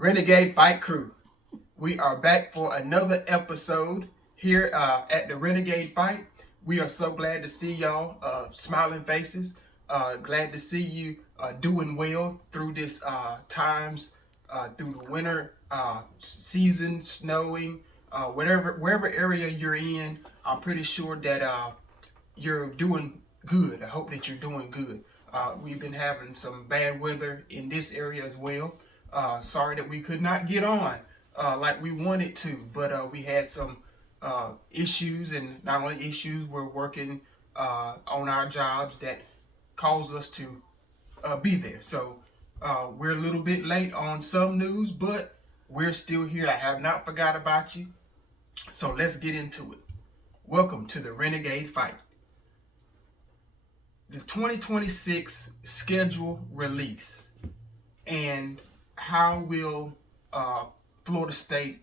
Renegade Fight Crew. We are back for another episode here at the Renegade Fight. We are so glad to see y'all smiling faces. Glad to see you doing well through this times, through the winter season, snowing, wherever area you're in. I'm pretty sure that you're doing good. I hope that you're doing good. We've been having some bad weather in this area as well. Sorry that we could not get on like we wanted to, but we had some issues, and not only issues, we're working on our jobs that caused us to be there. So we're a little bit late on some news, but we're still here. I have not forgot about you. So let's get into it. Welcome to the Renegade Fight. The 2026 schedule release, and how will Florida State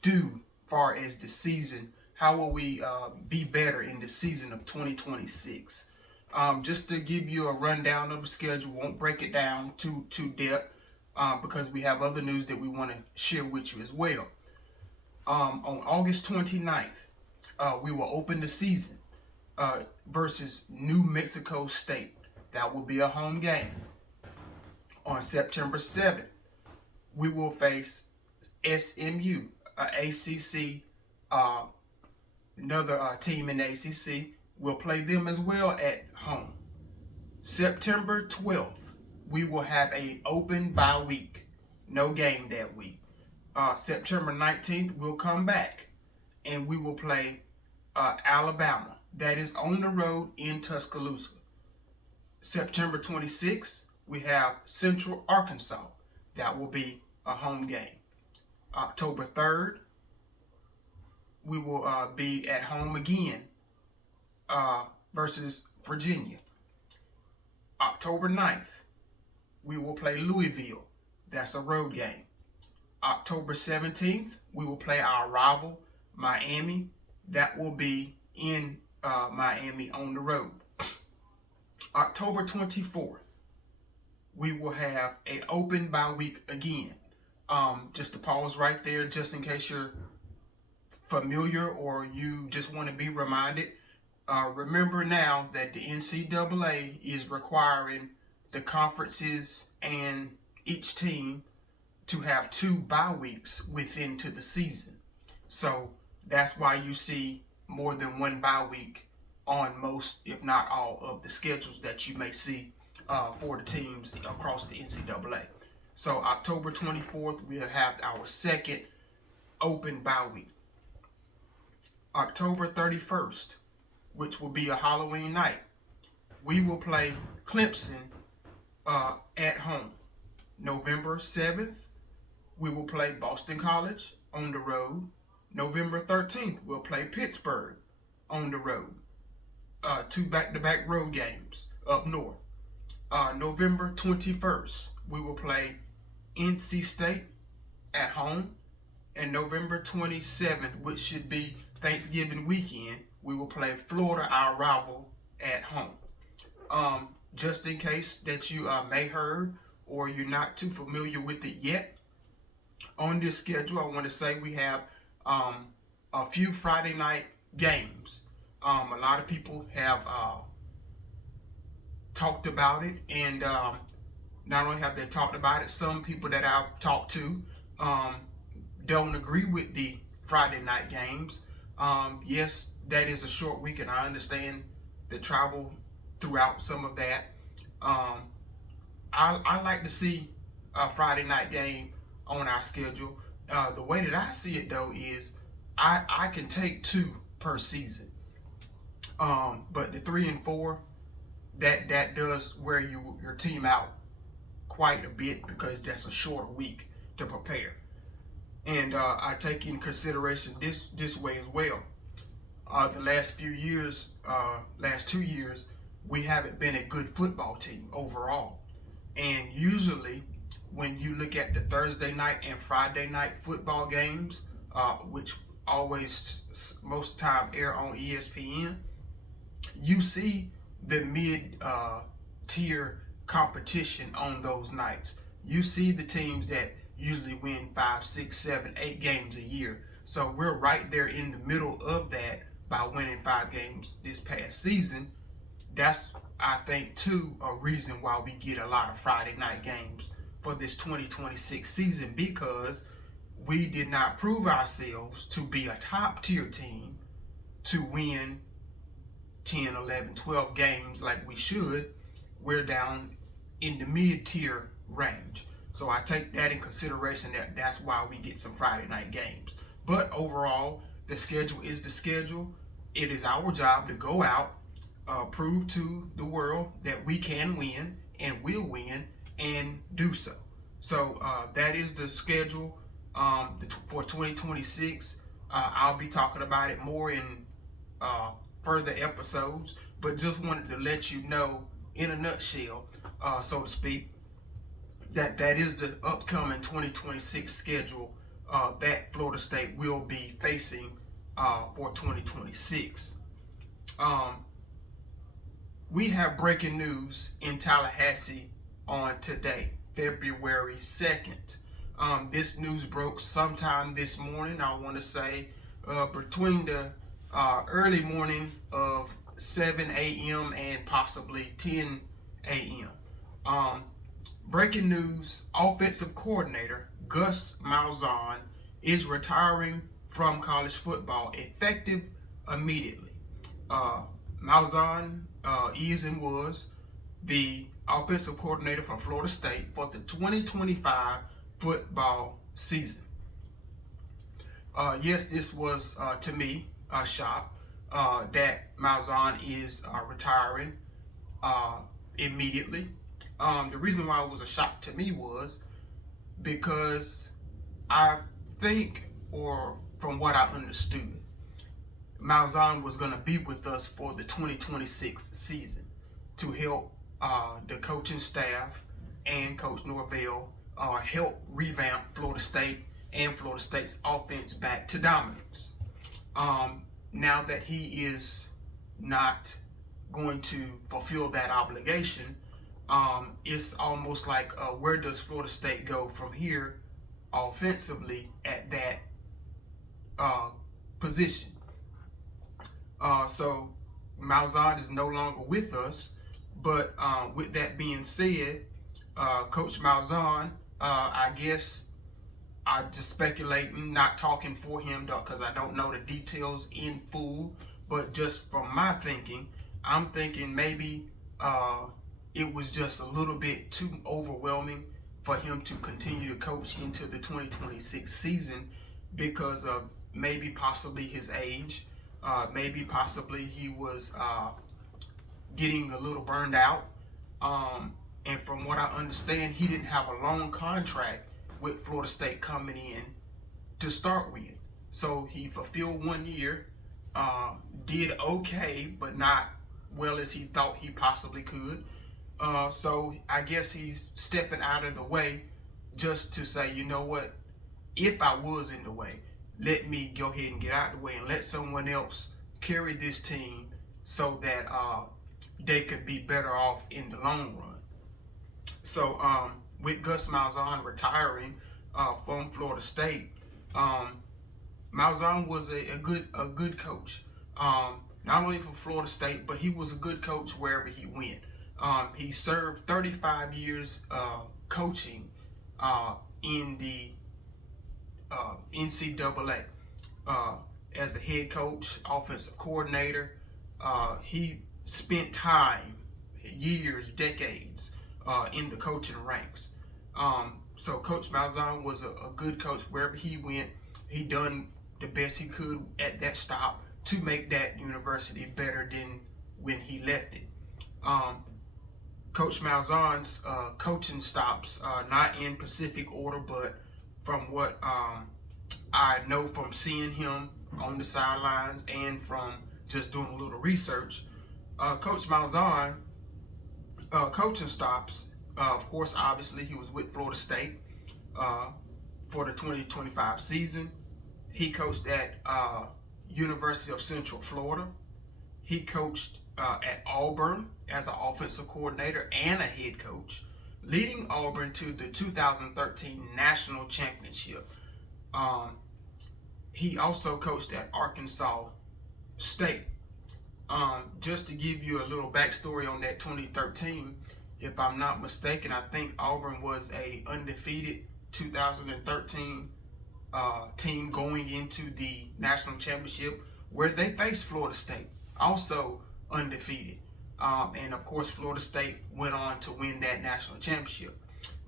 do far as the season? How will we be better in the season of 2026? Just to give you a rundown of the schedule, won't break it down to depth because we have other news that we want to share with you as well. On August 29th, we will open the season versus New Mexico State. That will be a home game. On September 7th, we will face SMU, ACC, another team in the ACC. We'll play them as well at home. September 12th, we will have an open bye week. No game that week. September 19th, we'll come back and we will play Alabama. That is on the road in Tuscaloosa. September 26th, we have Central Arkansas. That will be a home game. October 3rd, we will be at home again versus Virginia. October 9th, we will play Louisville. That's a road game. October 17th, we will play our rival, Miami. That will be in Miami on the road. October 24th, we will have an open bye week again. Just to pause right there, just in case you're familiar or you just want to be reminded. Remember now that the NCAA is requiring the conferences and each team to have 2 bye weeks within to the season. So that's why you see more than 1 bye week on most, if not all, of the schedules that you may see for the teams across the NCAA. So October 24th, we'll have our second open bye week. October 31st, which will be a Halloween night, we will play Clemson at home. November 7th, we will play Boston College on the road. November 13th, we'll play Pittsburgh on the road. 2 back-to-back road games up north. November 21st, we will play NC State at home. And November 27th, which should be Thanksgiving weekend, we will play Florida, our rival, at home. Just in case that you may heard or you're not too familiar with it yet, on this schedule, I want to say we have a few Friday night games. A lot of people have talked about it, and not only have they talked about it, some people that I've talked to don't agree with the Friday night games. Yes, that is a short week, and I understand the travel throughout some of that. I like to see a Friday night game on our schedule. The way that I see it, though, is I can take 2 per season. But the 3 and 4, that does wear your team out quite a bit because that's a shorter week to prepare. And I take in consideration this way as well. The last few years, last 2 years, we haven't been a good football team overall. And usually, when you look at the Thursday night and Friday night football games, which always most of the time air on ESPN, you see the mid tier competition on those nights. You see the teams that usually win 5, 6, 7, 8 games a year. So we're right there in the middle of that by winning 5 games this past season. That's, I think, too, a reason why we get a lot of Friday night games for this 2026 season, because we did not prove ourselves to be a top tier team to win 10, 11, 12 games like we should. We're down in the mid-tier range. So I take that in consideration, that's why we get some Friday night games. But overall, the schedule is the schedule. It is our job to go out, prove to the world that we can win and will win, and do so. So that is the schedule for 2026. I'll be talking about it more in further episodes, but just wanted to let you know in a nutshell, so to speak, that is the upcoming 2026 schedule that Florida State will be facing for 2026. We have breaking news in Tallahassee on today, February 2nd. This news broke sometime this morning, I want to say, between the early morning of 7 a.m. and possibly 10 a.m. Breaking news, offensive coordinator Gus Malzahn is retiring from college football effective immediately. Malzahn is and was the offensive coordinator for Florida State for the 2025 football season. Yes, this was to me a shock that Malzahn is retiring immediately. The reason why it was a shock to me was because I think, or from what I understood, Malzahn was going to be with us for the 2026 season to help the coaching staff and Coach Norvell help revamp Florida State and Florida State's offense back to dominance. Now that he is not going to fulfill that obligation, it's almost like where does Florida State go from here offensively at that position? So Malzahn is no longer with us, but with that being said, Coach Malzahn, I guess I just speculating, not talking for him because I don't know the details in full, but just from my thinking, I'm thinking maybe it was just a little bit too overwhelming for him to continue to coach into the 2026 season because of maybe possibly his age, maybe possibly he was getting a little burned out. And from what I understand, he didn't have a long contract with Florida State coming in to start with. So he fulfilled 1 year, did okay, but not well as he thought he possibly could. So I guess he's stepping out of the way just to say, you know what, if I was in the way, let me go ahead and get out of the way and let someone else carry this team so that they could be better off in the long run. So with Gus Malzahn retiring from Florida State, Malzahn was a good coach, not only for Florida State, but he was a good coach wherever he went. He served 35 years coaching in the NCAA as a head coach, offensive coordinator. He spent time, years, decades in the coaching ranks. So Coach Malzahn was a good coach wherever he went. He done the best he could at that stop to make that university better than when he left it. Coach Malzahn's coaching stops, not in specific order, but from what I know from seeing him on the sidelines and from just doing a little research, Coach Malzahn coaching stops. Of course, obviously, he was with Florida State for the 2025 season. He coached at University of Central Florida. He coached at Auburn as an offensive coordinator and a head coach. leading Auburn to the 2013 national championship. Um, he also coached at Arkansas State. Just to give you a little backstory on that 2013, if I'm not mistaken, I think Auburn was a undefeated 2013 team going into the national championship, where they faced Florida State, also undefeated. And of course, Florida State went on to win that national championship.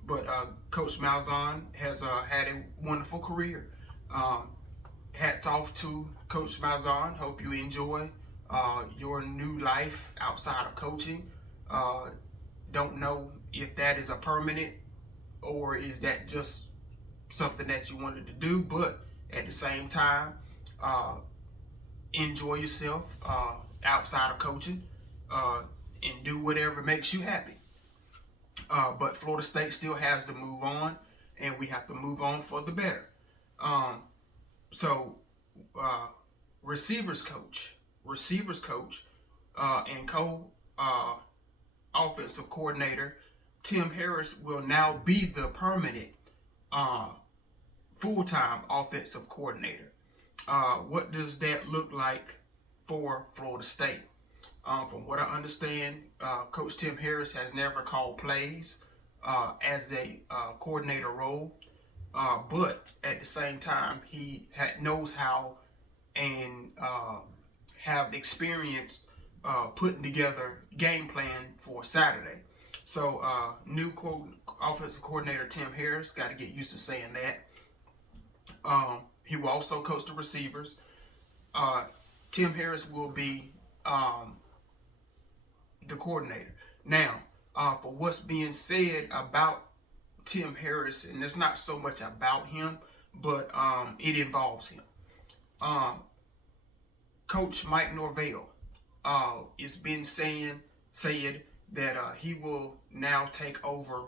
But Coach Malzahn has had a wonderful career. Hats off to Coach Malzahn. Hope you enjoy your new life outside of coaching. Don't know if that is a permanent or is that just something that you wanted to do, but at the same time, enjoy yourself outside of coaching and do whatever makes you happy. But Florida State still has to move on, and we have to move on for the better. So, receivers coach, and offensive coordinator Tim Harris will now be the permanent full-time offensive coordinator. What does that look like for Florida State? From what I understand, Coach Tim Harris has never called plays as a coordinator role, but at the same time, he knows how and have experience putting together game plan for Saturday. So new offensive coordinator Tim Harris, got to get used to saying that. He will also coach the receivers. Tim Harris will be the coordinator. Now, for what's being said about Tim Harris, and it's not so much about him, but it involves him. Coach Mike Norvell, it's been said that he will now take over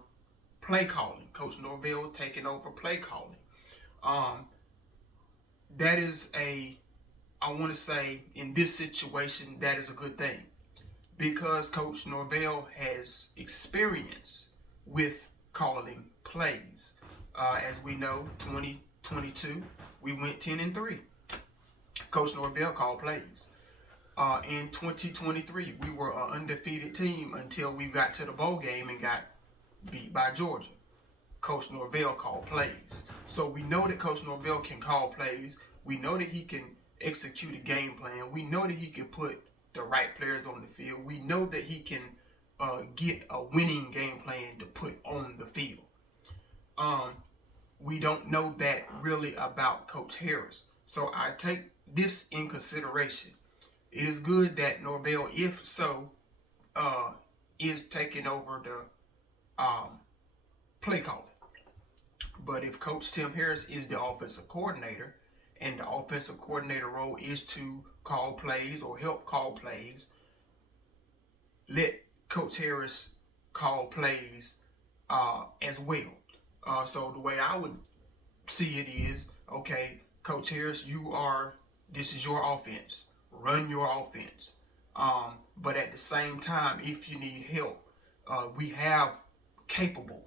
play calling. Coach Norvell taking over play calling. That is I want to say in this situation, that is a good thing, because Coach Norvell has experience with calling plays. As we know, 2022, we went 10-3. Coach Norvell called plays. In 2023, we were an undefeated team until we got to the bowl game and got beat by Georgia. Coach Norvell called plays. So we know that Coach Norvell can call plays. We know that he can execute a game plan. We know that he can put the right players on the field. We know that he can get a winning game plan to put on the field. We don't know that really about Coach Harris. So I take this in consideration. It is good that Norvell, if so, is taking over the play calling. But if Coach Tim Harris is the offensive coordinator, and the offensive coordinator role is to call plays or help call plays, let Coach Harris call plays as well. So the way I would see it is, okay, Coach Harris, this is your offense. Run your offense. But at the same time, if you need help, we have capable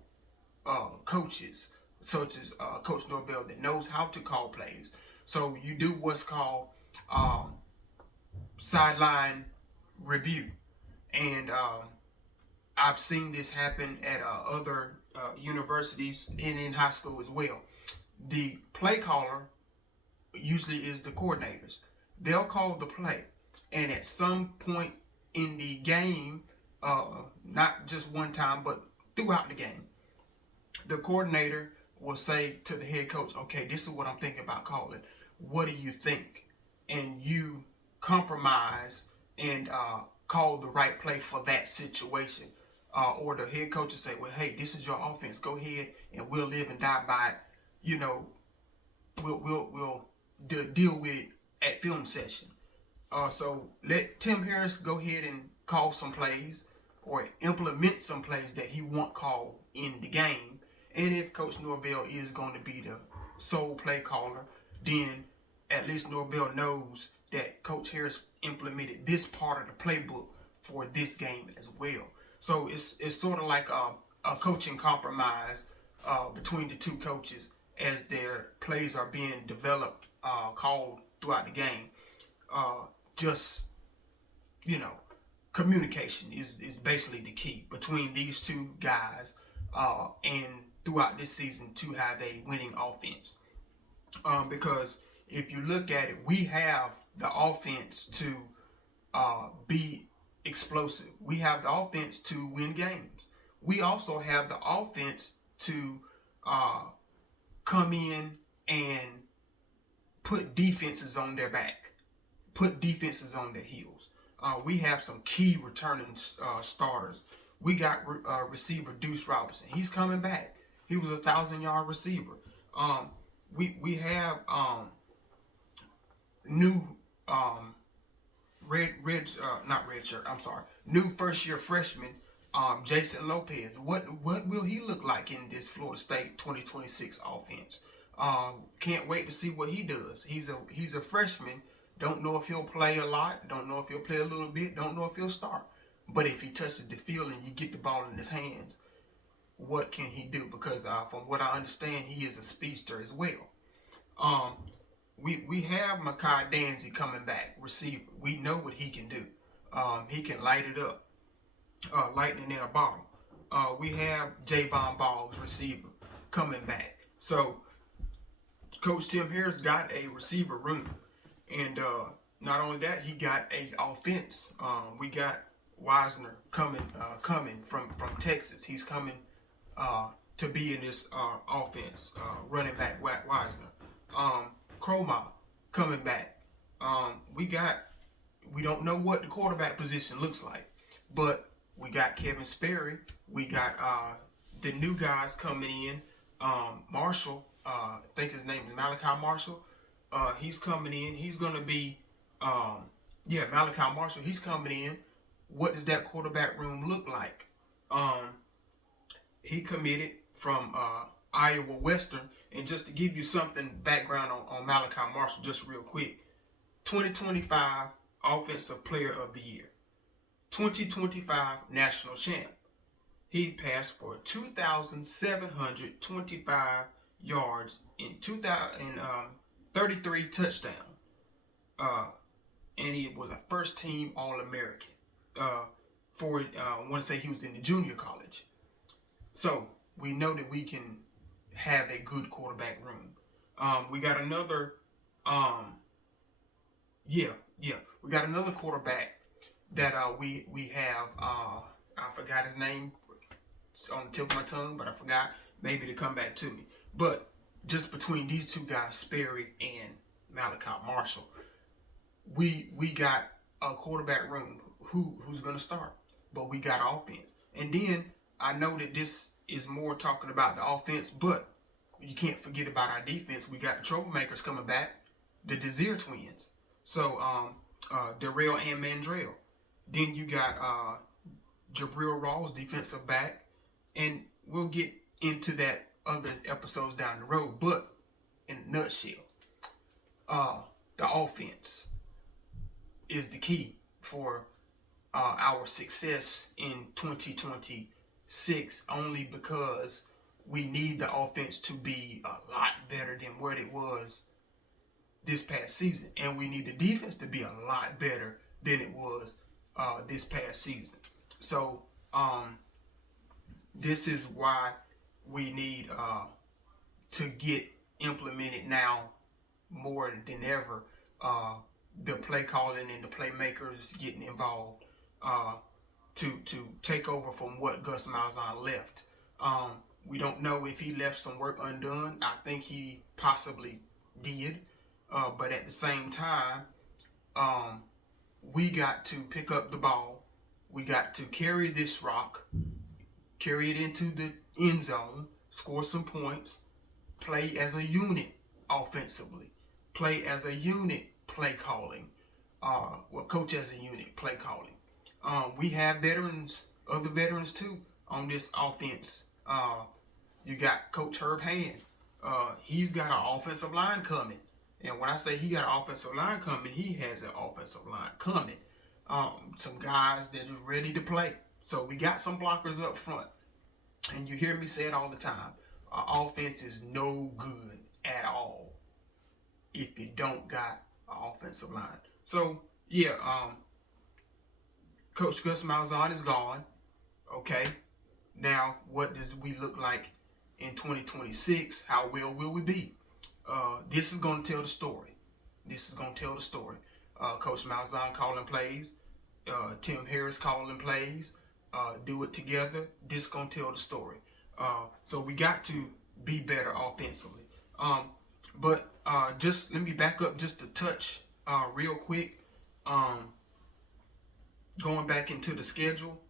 coaches, such as Coach Norvell, that knows how to call plays. So you do what's called sideline review. And I've seen this happen at other universities and in high school as well. The play caller usually is the coordinators. They'll call the play, and at some point in the game, not just one time, but throughout the game, the coordinator will say to the head coach, okay, this is what I'm thinking about calling. What do you think? And you compromise and call the right play for that situation. Or the head coach will say, well, hey, this is your offense. Go ahead and we'll live and die by it. You know, we'll deal with it at film session. So let Tim Harris go ahead and call some plays or implement some plays that he want called in the game. And if Coach Norvell is going to be the sole play caller, then at least Norvell knows that Coach Harris implemented this part of the playbook for this game as well. So it's sort of like a a coaching compromise between the two coaches as their plays are being developed, called throughout the game. Just, you know, communication is basically the key between these two guys, and throughout this season to have a winning offense. Because if you look at it, we have the offense to be explosive. We have the offense to win games. We also have the offense to come in and put defenses on their back, put defenses on their heels. We have some key returning starters. We got receiver Deuce Robinson. He's coming back. He was a 1,000-yard receiver. We have new new first-year freshman Jason Lopez. What will he look like in this Florida State 2026 offense? Can't wait to see what he does. He's a freshman. Don't know if he'll play a lot. Don't know if he'll play a little bit. Don't know if he'll start. But if he touches the field and you get the ball in his hands, what can he do? Because from what I understand, he is a speedster as well. We have Makai Danzy coming back, receiver. We know what he can do. He can light it up, lightning in a bottle. We have Javon Boggs, receiver, coming back. So Coach Tim Harris got a receiver room. And not only that, he got a offense. We got Wisner coming from Texas. He's coming to be in this offense. Running back Wisner. Cromar coming back. We don't know what the quarterback position looks like, but we got Kevin Sperry. We got the new guys coming in. Marshall, I think his name is Malachi Marshall. He's coming in. He's going to be, Malachi Marshall. He's coming in. What does that quarterback room look like? He committed from Iowa Western. And just to give you something background on Malachi Marshall, just real quick. 2025 Offensive Player of the Year. 2025 National Champ. He passed for 2,725 yards in 33 touchdowns. And he was a first-team All-American. I want to say he was in the junior college. So we know that we can have a good quarterback room. We got another, we got another quarterback that we have. I forgot his name. It's on the tip of my tongue, but I forgot. Maybe to come back to me. But just between these two guys, Sperry and Malachi Marshall, we got a quarterback room who's going to start. But we got offense. And then I know that this is more talking about the offense, but you can't forget about our defense. We got the troublemakers coming back, the Desir twins. So Darrell and Mandrell. Then you got Jabril Rawls, defensive back. And we'll get into that other episodes down the road. But in a nutshell, the offense is the key for our success in 2026, only because we need the offense to be a lot better than what it was this past season. And we need the defense to be a lot better than it was this past season. So this is why we need to get implemented now more than ever, the play calling and the playmakers getting involved to take over from what Gus Malzahn left. We don't know if he left some work undone. I think he possibly did. But at the same time, we got to pick up the ball. We got to carry this rock, carry it into the end zone, score some points, play as a unit offensively, play as a unit play calling, coach as a unit play calling. We have veterans, other veterans too, on this offense. You got Coach Herb Hand. He's got an offensive line coming. And when I say he got an offensive line coming, he has an offensive line coming. Some guys that is ready to play. So we got some blockers up front. And you hear me say it all the time. Our offense is no good at all if you don't got an offensive line. So yeah, Coach Gus Malzahn is gone. Okay, now what does we look like in 2026? How well will we be? This is going to tell the story. This is going to tell the story. Coach Malzahn calling plays. Tim Harris calling plays. Do it together. This is going to tell the story. So we got to be better offensively. But just let me back up just a touch real quick. Going back into the schedule.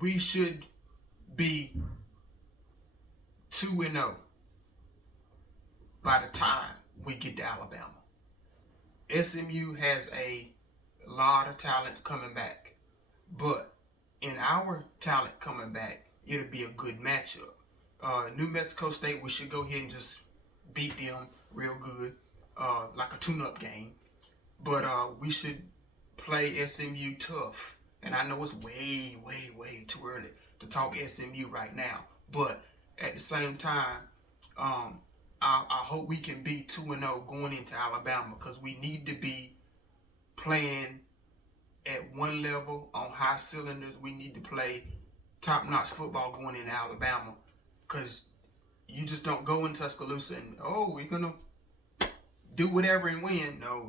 We should be 2-0 by the time we get to Alabama. SMU has a lot of talent coming back, but in our talent coming back, it'll be a good matchup. New Mexico State, we should go ahead and just beat them real good, like a tune-up game. But we should play SMU tough. And I know it's way, way, way too early to talk SMU right now. But at the same time, I hope we can be 2-0 going into Alabama, because we need to be playing at one level on high cylinders. We need to play top-notch football going into Alabama, because you just don't go in Tuscaloosa and, we're going to do whatever and win. No.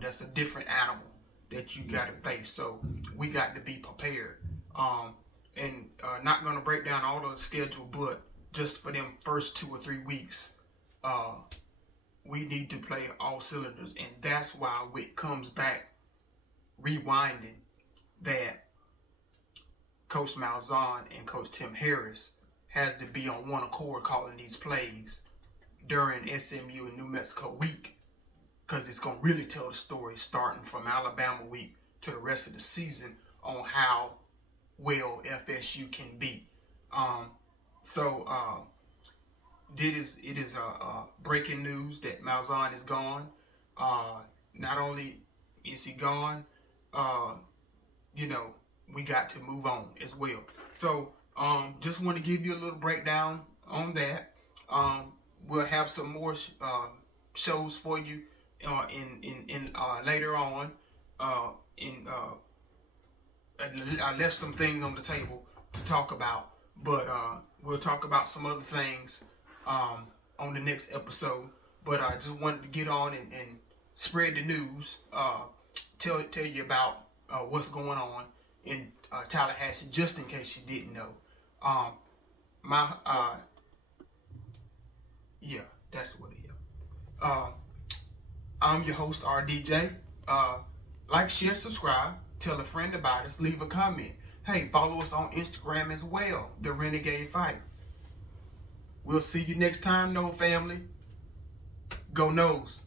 That's a different animal that you got to face. So we got to be prepared. And not going to break down all of the schedule, but just for them first 2 or 3 weeks, we need to play all cylinders. And that's why it comes back rewinding that Coach Malzahn and Coach Tim Harris has to be on one accord calling these plays during SMU and New Mexico week, because it's going to really tell the story starting from Alabama week to the rest of the season on how well FSU can be. It is breaking news that Malzahn is gone. Not only is he gone, we got to move on as well. So just want to give you a little breakdown on that. We'll have some more shows for you in later on. I left some things on the table to talk about, but we'll talk about some other things on the next episode. But I just wanted to get on and spread the news, tell you about what's going on in Tallahassee, just in case you didn't know. That's what it is. I'm your host, RDJ. Like, share, subscribe, tell a friend about us, leave a comment. Hey, follow us on Instagram as well, The Renegade Fight. We'll see you next time, Noah family. Go Noes.